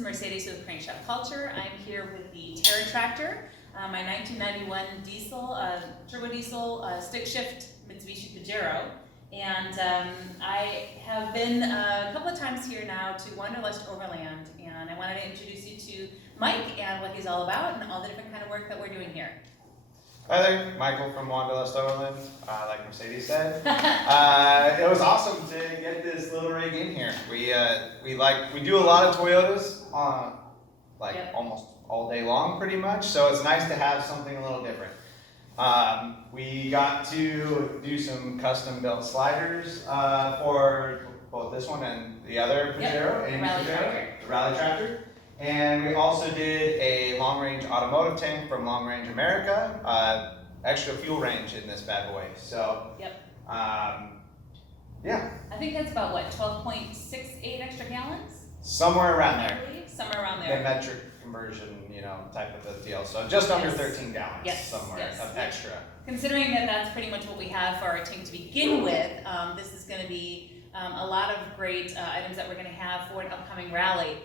is Mercedes with Crankshaft Culture. I'm here with the Terra tractor, my 1991 diesel, turbo diesel stick shift Mitsubishi Pajero. And I have been a couple of times here now to Wanderlust Overland, and I wanted to introduce you to Mike and what he's all about and all the different kind of work that we're doing here. Hi there, Michael from Wanderlust Overland, like Mercedes said. It was awesome to get this little rig in here. We do a lot of Toyotas, almost all day long pretty much, so it's nice to have something a little different. We got to do some custom built sliders for both this one and the other Pajero, the Rally Tractor. And we also did a long-range automotive tank from Long Range America, extra fuel range in this bad boy. So, yeah. I think that's about what, 12.68 extra gallons? Somewhere around there. Somewhere around there. The metric conversion, type of a deal. So just under 13 gallons somewhere of extra. Considering that that's pretty much what we have for our tank to begin with, this is going to be a lot of great items that we're going to have for an upcoming rally.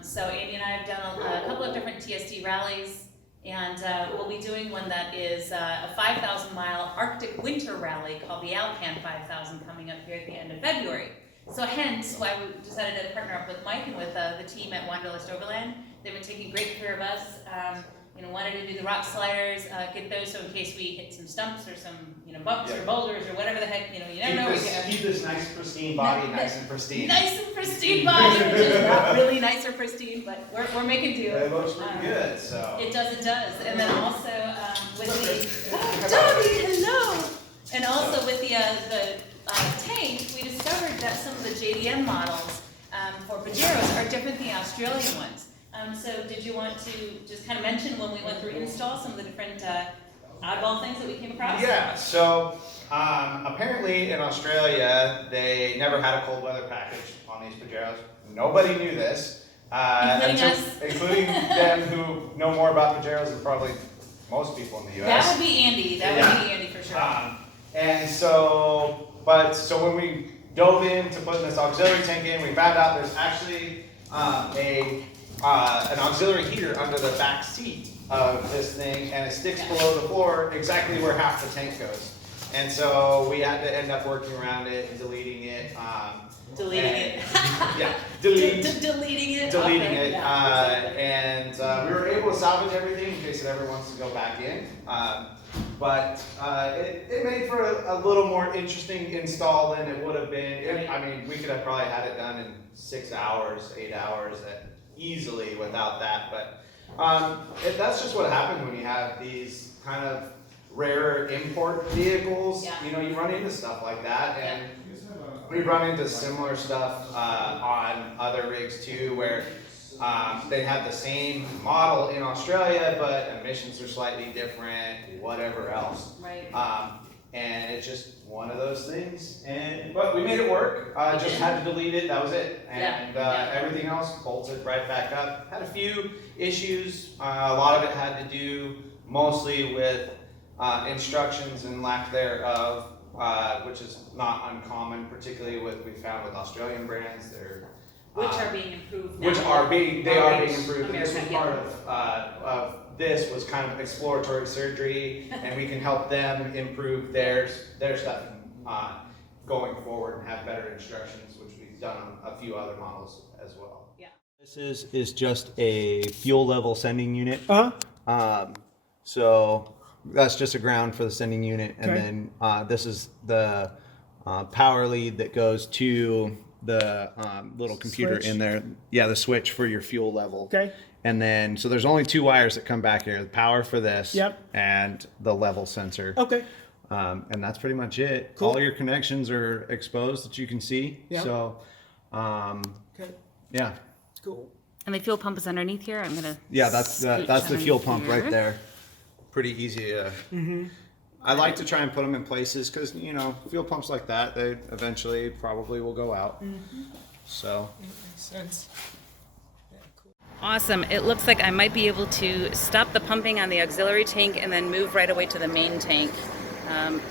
So Andy and I have done a couple of different TSD rallies, and we'll be doing one that is a 5,000-mile Arctic winter rally called the Alcan 5000 coming up here at the end of February. So hence why we decided to partner up with Mike and with the team at Wanderlust Overland. They've been taking great care of us. Wanted to do the rock sliders, get those so in case we hit some stumps or some bumps or boulders or whatever the heck, you never know. Keep this nice pristine body nice and pristine. Nice and pristine body, which is not really nice or pristine, but we're making do. It looks pretty good, so. It does. And then also with the, Doggy, hello! And also with the tank, we discovered that some of the JDM models for Pajeros are different than the Australian ones. So did you want to just kind of mention when we went through install some of the different oddball things that we came across? Yeah, so apparently in Australia, they never had a cold weather package on these Pajeros. Nobody knew this. Including them who know more about Pajeros than probably most people in the US. That would be Andy. That would be Andy for sure. And so when we dove in to putting this auxiliary tank in, we found out there's actually an auxiliary heater under the back seat of this thing, and it sticks below the floor exactly where half the tank goes. And so we had to end up working around it and deleting it. Deleting it. And we were able to salvage everything in case it ever wants to go back in. But it made for a little more interesting install than it would have been. We could have probably had it done in 6 hours, 8 hours easily without that. But that's just what happens when you have these kind of rare import vehicles. You run into stuff like that, and we run into similar stuff on other rigs too, where they have the same model in Australia, but emissions are slightly different, whatever else. Right. And it's just one of those things. But we made it work. Just had to delete it. That was it. And everything else bolted right back up. Had a few issues. A lot of it had to do mostly with instructions and lack thereof, which is not uncommon, particularly we found with Australian brands. Which are being improved now. They are being improved. And this was part of this was kind of exploratory surgery, and we can help them improve their stuff going forward and have better instructions, which we've done on a few other models as well. Yeah. This is just a fuel level sending unit. So that's just a ground for the sending unit, and then this is the power lead that goes to the little computer switch in there. Yeah, the switch for your fuel level. Okay. And then, so there's only two wires that come back here, the power for this and the level sensor. Okay. And that's pretty much it. Cool. All your connections are exposed that you can see. Yeah. So, yeah. Cool. And the fuel pump is underneath here. I'm gonna. Yeah, that's the fuel pump right there. Pretty easy to. I like to try and put them in places because fuel pumps like that, they eventually probably will go out. So. Makes sense. Awesome. It looks like I might be able to stop the pumping on the auxiliary tank and then move right away to the main tank.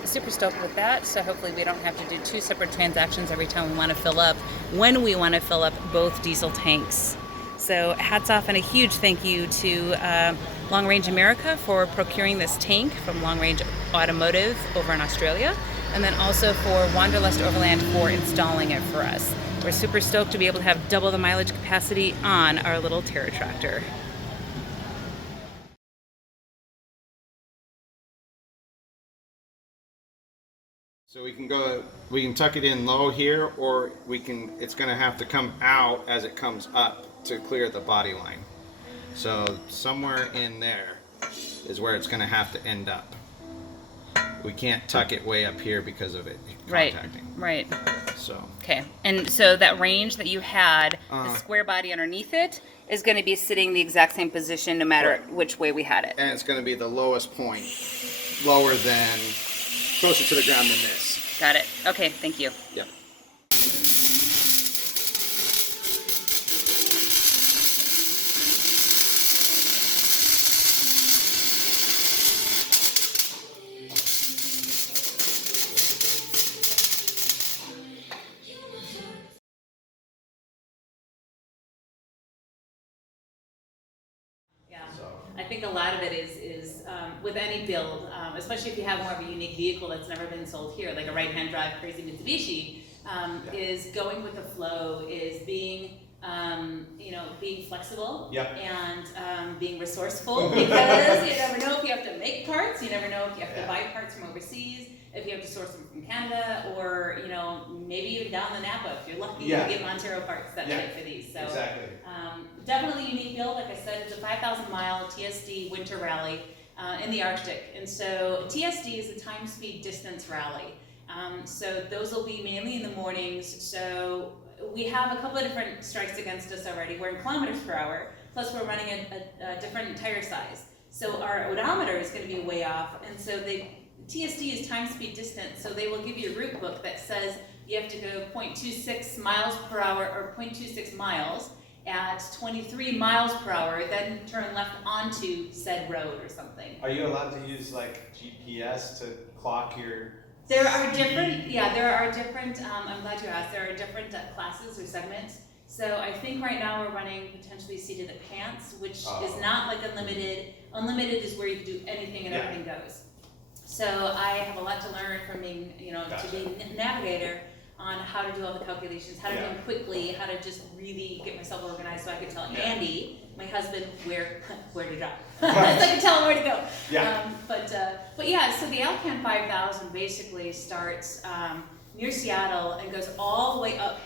Super stoked with that, so hopefully we don't have to do two separate transactions every time we want to fill up, when we want to fill up both diesel tanks. So hats off and a huge thank you to Long Range America for procuring this tank from Long Range Automotive over in Australia, and then also for Wanderlust Overland for installing it for us. We're super stoked to be able to have double the mileage capacity on our little Terra tractor. So we can tuck it in low here, or it's gonna have to come out as it comes up to clear the body line. So somewhere in there is where it's gonna have to end up. We can't tuck it way up here because of it contacting. Right. So. Okay, and so that range that you had, the square body underneath it, is going to be sitting the exact same position no matter which way we had it. And it's going to be the lowest point, lower than, closer to the ground than this. Got it. Okay, thank you. Yep. I think a lot of it is with any build, especially if you have more of a unique vehicle that's never been sold here, like a right-hand drive crazy Mitsubishi, is going with the flow, is being being flexible and being resourceful, because you never know if you have to make parts, you never know if you have to buy parts from overseas, if you have to source them from Canada, or maybe even down the Napa if you're lucky to get Montero parts that fit for these. So definitely unique build. Like I said, it's a 5,000 mile TSD winter rally in the Arctic, and so TSD is a time, speed, distance rally. So those will be mainly in the mornings. So we have a couple of different strikes against us already. We're in kilometers per hour, plus we're running a different tire size. So our odometer is going to be way off, and so TSD is time, speed, distance. So they will give you a route book that says you have to go 0.26 miles per hour or 0.26 miles at 23 miles per hour, then turn left onto said road or something. Are you allowed to use like GPS to clock your? There are different, I'm glad you asked, there are different classes or segments. So I think right now we're running potentially seated at pants, which is not like unlimited. Unlimited is where you can do anything and everything goes. So I have a lot to learn from being, to be a navigator on how to do all the calculations, how to do them quickly, how to just really get myself organized so I could tell Andy, my husband, where to drive. So I can tell him where to go. But yeah, so the Alcan 5000 basically starts near Seattle and goes all the way up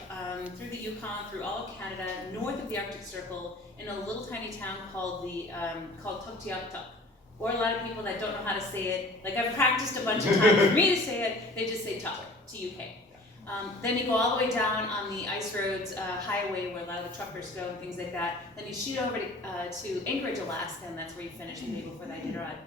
through the Yukon, through all of Canada, north of the Arctic Circle, in a little tiny town called Tuktoyaktuk. Or a lot of people that don't know how to say it, like I've practiced a bunch of times for me to say it, they just say Tuk, T-U-K. Then you go all the way down on the ice roads highway where a lot of the truckers go and things like that. Then you shoot over to Anchorage, Alaska, and that's where you finish the day before the Iditarod.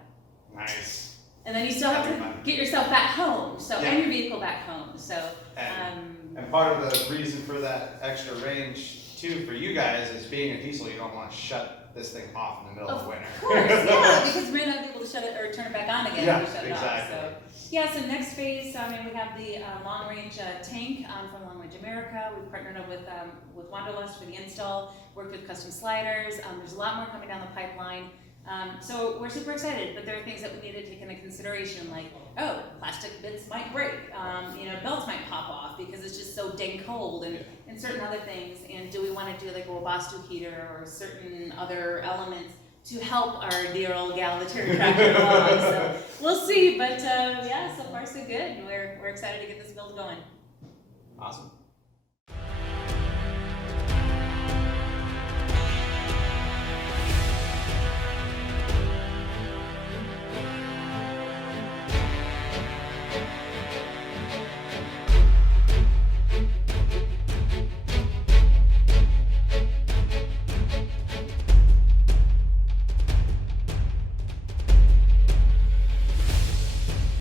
Nice. And then you still have to get yourself back home, and your vehicle back home. So. And part of the reason for that extra range too for you guys is being a diesel, you don't want to shut this thing off in the middle of winter. Of course, yeah, because we may not be able to shut it or turn it back on again if we shut it off. So next phase, we have the long range tank from Long Range America. We partnered up with Wanderlust for the install, worked with custom sliders. There's a lot more coming down the pipeline. So we're super excited, but there are things that we need to take into consideration, like, plastic bits might break, belts might pop off because it's just so dang cold, and certain other things. And do we want to do like a Webasto heater or certain other elements to help our dear old Terra tractor along? So we'll see, but so far so good. We're excited to get this build going. Awesome.